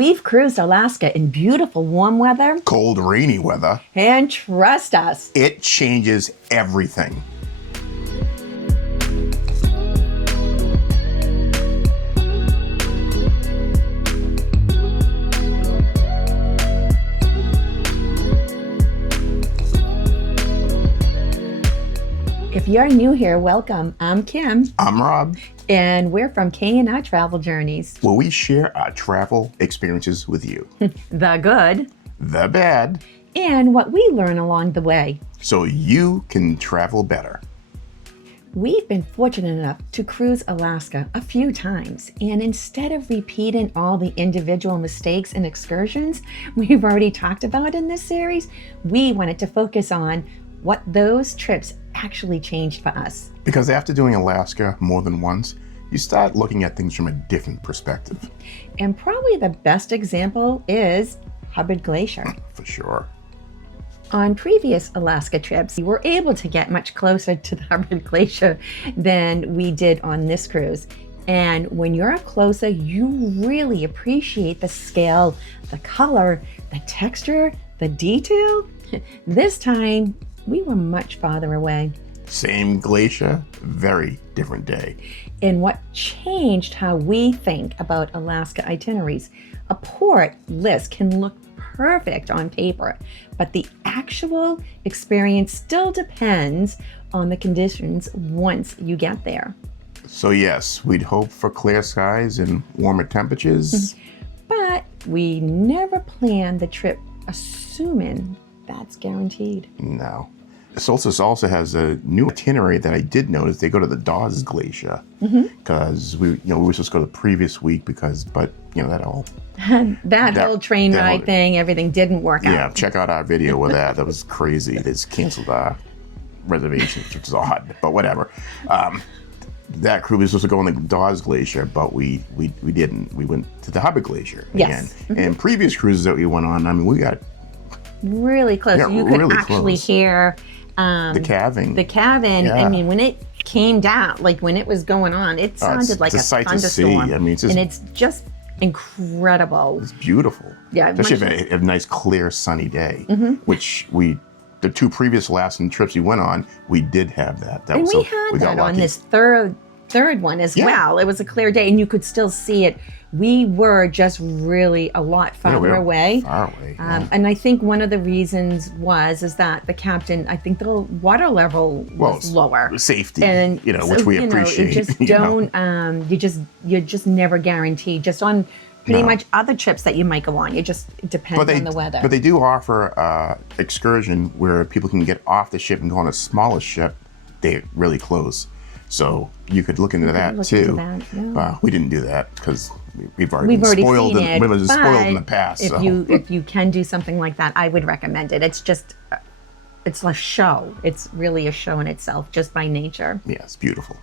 We've cruised Alaska in beautiful warm weather, cold, rainy weather, and trust us, it changes everything. If you're new here, welcome. I'm Kim. I'm Rob. And we're from K&R Travel Journeys. Where we share our travel experiences with you. The good. The bad. And what we learn along the way. So you can travel better. We've been fortunate enough to cruise Alaska a few times. And instead of repeating all the individual mistakes and excursions we've already talked about in this series, we wanted to focus on what those trips actually changed for us. Because after doing Alaska more than once, you start looking at things from a different perspective. And probably the best example is Hubbard Glacier. For sure. On previous Alaska trips, we were able to get much closer to the Hubbard Glacier than we did on this cruise. And when you're up closer, you really appreciate the scale, the color, the texture, the detail. This time, we were much farther away. Same glacier, very different day. And what changed how we think about Alaska itineraries. A port list can look perfect on paper, but the actual experience still depends on the conditions once you get there. So yes, we'd hope for clear skies and warmer temperatures. But we never plan the trip assuming that's guaranteed. No. Solstice also has a new itinerary that I did notice. They go to the Dawes Glacier because we were supposed to go the previous week but that whole whole train ride thing, everything didn't work out. Yeah, check out our video with that. That was crazy. They just canceled our reservations, which is odd, but whatever. That crew was supposed to go on the Dawes Glacier, but we didn't. We went to the Hubbard Glacier again. And previous cruises that we went on, we got really close. You could really actually close. Hear the calving. The calving. Yeah. I mean, when it came down, like when it was going on, it sounded like a sight thunderstorm. to see. It's just incredible. It's beautiful. Yeah, especially if a nice, clear, sunny day, which the two previous Alaskan trips we went on, we did have that. And we had that on this third one as well. It was a clear day, and you could still see it. We were just really a lot farther away. Far away. And I think one of the reasons is that the captain, I think the water level was lower. Safety, and which we appreciate. You just don't, you're just never guaranteed. Just on pretty much other trips that you might go on, it depends on the weather. But they do offer excursion where people can get off the ship and go on a smaller ship. They're really close. So you could look into that too. We didn't do that because we've already been spoiled in the past. If you can do something like that, I would recommend it. It's a show. It's really a show in itself, just by nature. Yeah, it's beautiful.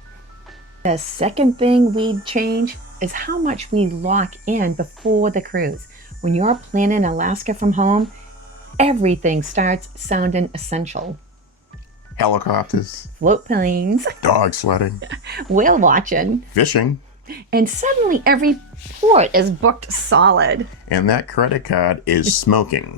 The second thing we'd change is how much we lock in before the cruise. When you're planning Alaska from home, everything starts sounding essential. Helicopters, float planes, dog sledding, whale watching, fishing, and suddenly every port is booked solid. And that credit card is smoking.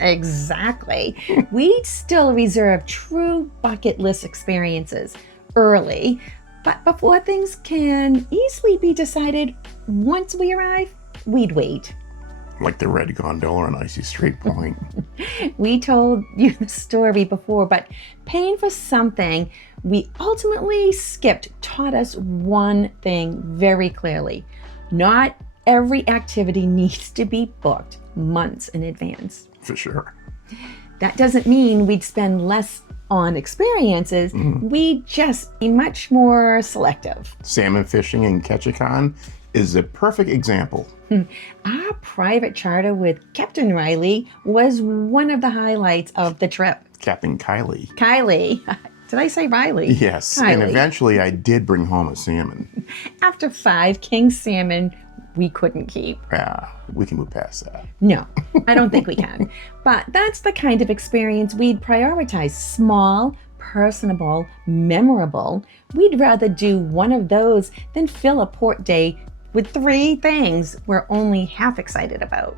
Exactly. We still reserve true bucket list experiences early, but before things can easily be decided, once we arrive, we'd wait. Like the red gondola on Icy Strait Point. We told you the story before, but paying for something we ultimately skipped taught us one thing very clearly. Not every activity needs to be booked months in advance. For sure. That doesn't mean we'd spend less on experiences. We'd just be much more selective. Salmon fishing in Ketchikan is a perfect example. Our private charter with Captain Riley was one of the highlights of the trip. Captain Kylie. Did I say Riley? Yes, Kylie. And eventually I did bring home a salmon. After 5 king salmon we couldn't keep. Yeah, we can move past that. No, I don't think we can. But that's the kind of experience we'd prioritize. Small, personable, memorable. We'd rather do one of those than fill a port day with 3 things we're only half excited about.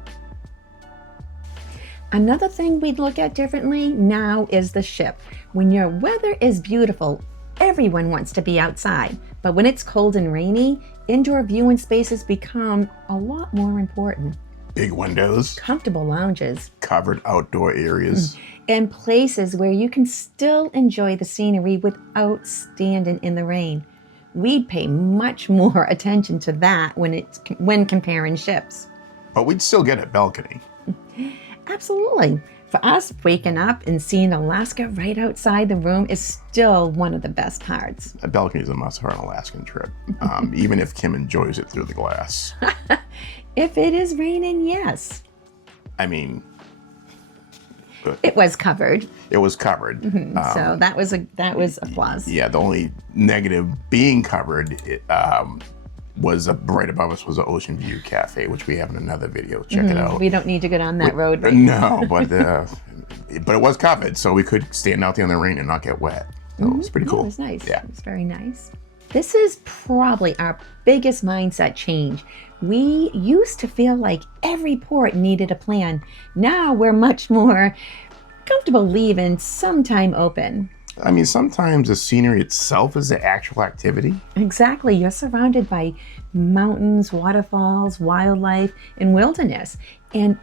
Another thing we'd look at differently now is the ship. When your weather is beautiful, everyone wants to be outside. But when it's cold and rainy, indoor viewing spaces become a lot more important. Big windows, Comfortable lounges, covered outdoor areas. and places where you can still enjoy the scenery without standing in the rain. We'd pay much more attention to that when comparing ships. But we'd still get a balcony. Absolutely. For us, waking up and seeing Alaska right outside the room is still one of the best parts. A balcony is a must for an Alaskan trip, even if Kim enjoys it through the glass. If it is raining, yes. I mean, It was covered, it was covered. so that was a plus. Yeah, the only negative being covered was right above us was the Ocean View Cafe, which we have in another video. Check it out. We don't need to go down that road right now. No, but it was covered, so we could stand out there in the rain and not get wet. So it was pretty cool. It was nice. Yeah. It was very nice. This is probably our biggest mindset change. We used to feel like every port needed a plan. Now we're much more comfortable leaving some time open. I mean, sometimes the scenery itself is the actual activity. Exactly. You're surrounded by mountains, waterfalls, wildlife, and wilderness. And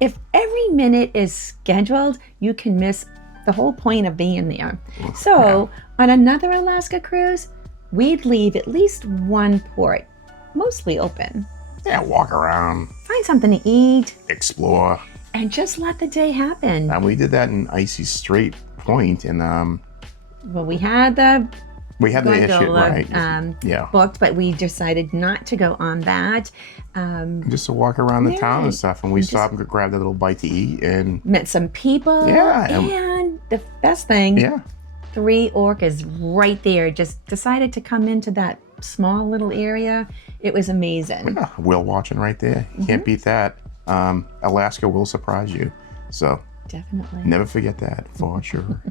if every minute is scheduled, you can miss the whole point of being there. So on another Alaska cruise, we'd leave at least one port, mostly open. Yeah, walk around, Find something to eat, explore. and just let the day happen. And we did that in Icy Strait Point, and Well, we had the issue, gondola right? Yeah. booked, but we decided not to go on that. Just to walk around the town Yeah. and stuff, and we stopped and grabbed a little bite to eat, and Met some people. Yeah. And the best thing, yeah, 3 orcas right there just decided to come into that small little area. It was amazing. yeah, whale watching right there. You can't beat that. Alaska will surprise you, so Definitely. never forget that for sure.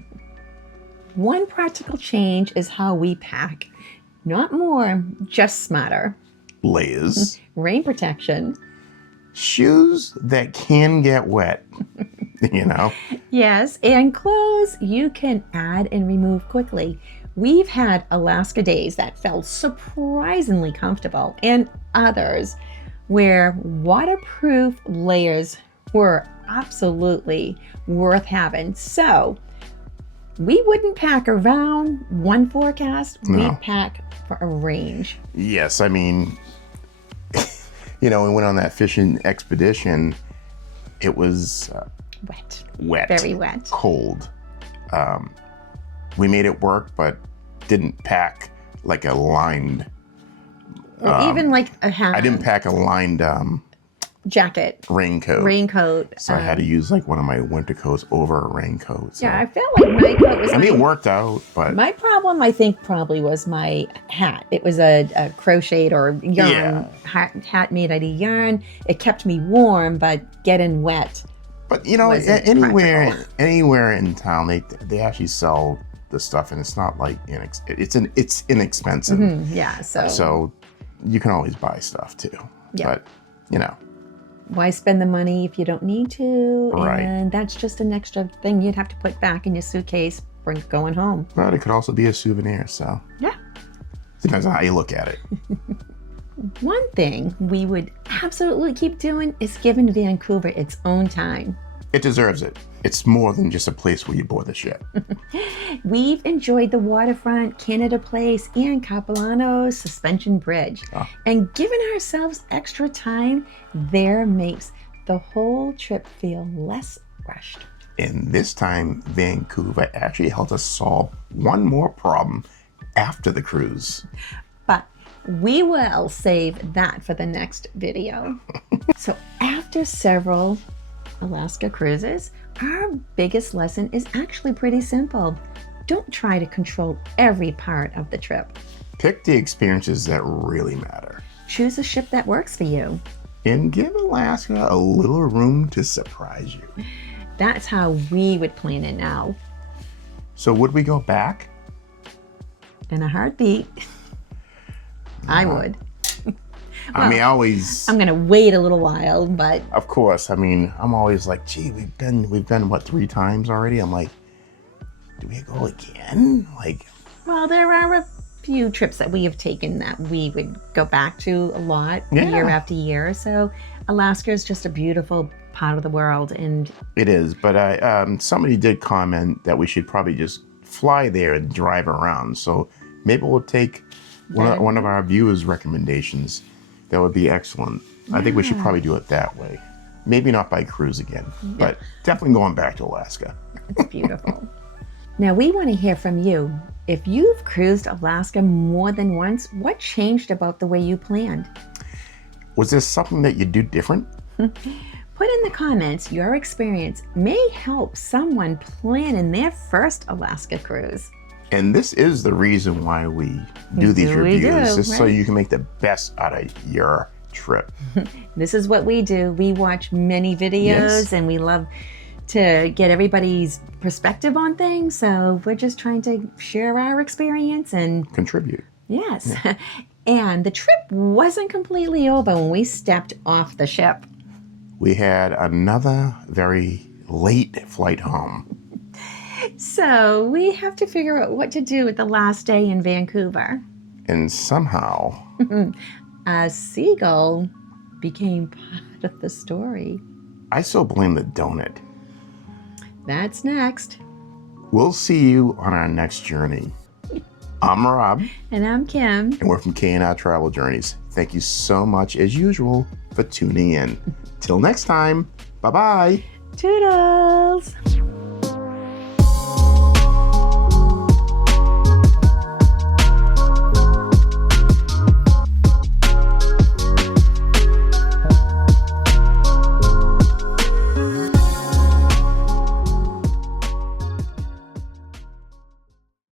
One practical change is how we pack. Not more, just smarter. Layers, Rain protection. shoes that can get wet. You know, Yes, and clothes you can add and remove quickly. We've had Alaska days that felt surprisingly comfortable, and others where waterproof layers were absolutely worth having. So we wouldn't pack around one forecast, No. we'd pack for a range. yes, I mean, we went on that fishing expedition. It was Wet, wet, very wet. cold. We made it work, but didn't pack like a lined. Or even like a hat, I didn't pack a lined jacket, raincoat. raincoat. So I had to use like one of my winter coats over a raincoat. So. Yeah, I felt like my coat was. I mean, it worked out, but My problem, I think, probably was my hat. It was a crocheted or yarn hat made out of yarn. It kept me warm, but getting wet. wasn't anywhere in town, they actually sell the stuff, and it's not like it's inexpensive. Yeah, So you can always buy stuff too. Yeah. But why spend the money if you don't need to? Right. And that's just an extra thing you'd have to put back in your suitcase for going home. but it could also be a souvenir. So Yeah. depends on how you look at it. One thing we would absolutely keep doing is giving Vancouver its own time. It deserves it. It's more than just a place where you board the ship. We've enjoyed the waterfront, Canada Place, and Capilano's Suspension Bridge. Oh. And giving ourselves extra time there makes the whole trip feel less rushed. And this time, Vancouver actually helped us solve one more problem after the cruise. But we will save that for the next video. So after several Alaska cruises, our biggest lesson is actually pretty simple. Don't try to control every part of the trip. Pick the experiences that really matter. Choose a ship that works for you. And give Alaska a little room to surprise you. That's how we would plan it now. So would we go back? In a heartbeat. I would. I mean, I always. I'm gonna wait a little while, but Of course. I mean, I'm always like, gee, we've been what, 3 times already? I'm like, do we go again? Like, well, there are a few trips that we have taken that we would go back to a lot Yeah. year after year. So Alaska is just a beautiful part of the world, and it is. But somebody did comment that we should probably just fly there and drive around. So maybe we'll take one of our viewers' recommendations. That would be excellent. I think we should probably do it that way. Maybe not by cruise again, but definitely going back to Alaska. it's beautiful. Now we want to hear from you. If you've cruised Alaska more than once, what changed about the way you planned? Was there something that you do different? Put in the comments your experience may help someone planning their first Alaska cruise. And this is the reason why we do these reviews, just so right? you can make the best out of your trip. This is what we do. We watch many videos Yes. and we love to get everybody's perspective on things. So we're just trying to share our experience and Contribute. yes. And the trip wasn't completely over when we stepped off the ship. We had another very late flight home. So we have to figure out what to do with the last day in Vancouver. And somehow, A seagull became part of the story. I still blame the donut. That's next. We'll see you on our next journey. I'm Rob, And I'm Kim. and we're from K&R Travel Journeys. Thank you so much, as usual, for tuning in. Till next time, bye-bye. Toodles!